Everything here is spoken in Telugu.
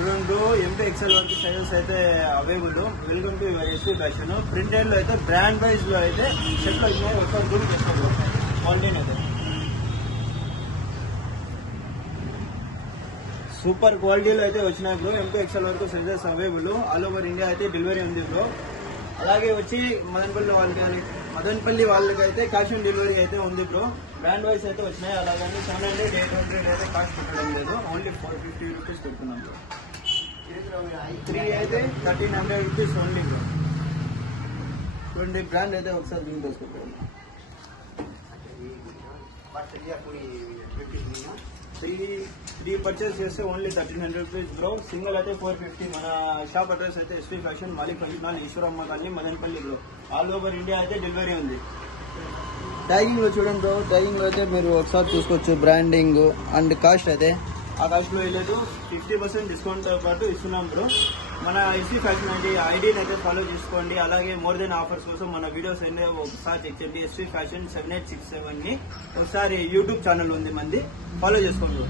చూడండి బ్రో, ఎంపీ ఎక్సెల్ వరకు సైజెస్ అయితే available. Welcome to your SP fashion. Printed లో అయితే బ్రాండ్ వైజ్ లో అయితే షర్ట్లు వచ్చినాయి. ఒకసారి దూరం చేస్తాను క్వాలిటీ అయితే సూపర్ క్వాలిటీలో అయితే వచ్చినాయి బ్రో. ఎంపీ ఎక్సెల్ వరకు sizes available. All over India అయితే డెలివరీ ఉంది బ్రో. అలాగే వచ్చి మదనపల్లి వాళ్ళకి అయితే క్యాష్ ఆన్ డెలివరీ అయితే ఉంది బ్రో. బ్రాండ్ వైజ్ అయితే వచ్చినాయి. అలాగని 700, 800 అయితే కాస్ట్ పెట్టడం లేదు. ఓన్లీ 450 రూపీస్ పెడుతున్నాం బ్రో. 3 అయితే 1300 రూపీస్ ఓన్లీ బ్రో. చూడండి బ్రాండ్ అయితే ఒకసారి దీనికి తీసుకుంటాం. 3 పర్చేస్ చేస్తే ఓన్లీ 1300 రూపీస్ బ్రో. సింగిల్ అయితే 450. మన షాప్ అడ్రస్ అయితే SP fashion, Malik function, Eshwaramma colony, Madanapalle bro. All over India అయితే డెలివరీ ఉంది. ట్యాగింగ్ లో చూడండి బ్రో, ట్యాగింగ్ లో అయితే మీరు ఒకసారి చూసుకోవచ్చు. బ్రాండింగ్ అండ్ కాస్ట్ అయితే ఆ కాస్ట్ లో వెళ్ళలేదు. 50% డిస్కౌంట్ తో పాటు ఇస్తున్నాం బ్రో. మన ఎస్పీ ఫ్యాషన్ ఐడిని అయితే ఫాలో చేసుకోండి. అలాగే మోర్ దెన్ ఆఫర్స్ కోసం మన వీడియోస్ అయితే ఒకసారి చెక్ చేయండి. ఎస్పీ ఫ్యాషన్ 7867 ని ఒకసారి యూట్యూబ్ ఛానల్ ఉంది మంది, ఫాలో చేసుకోండి.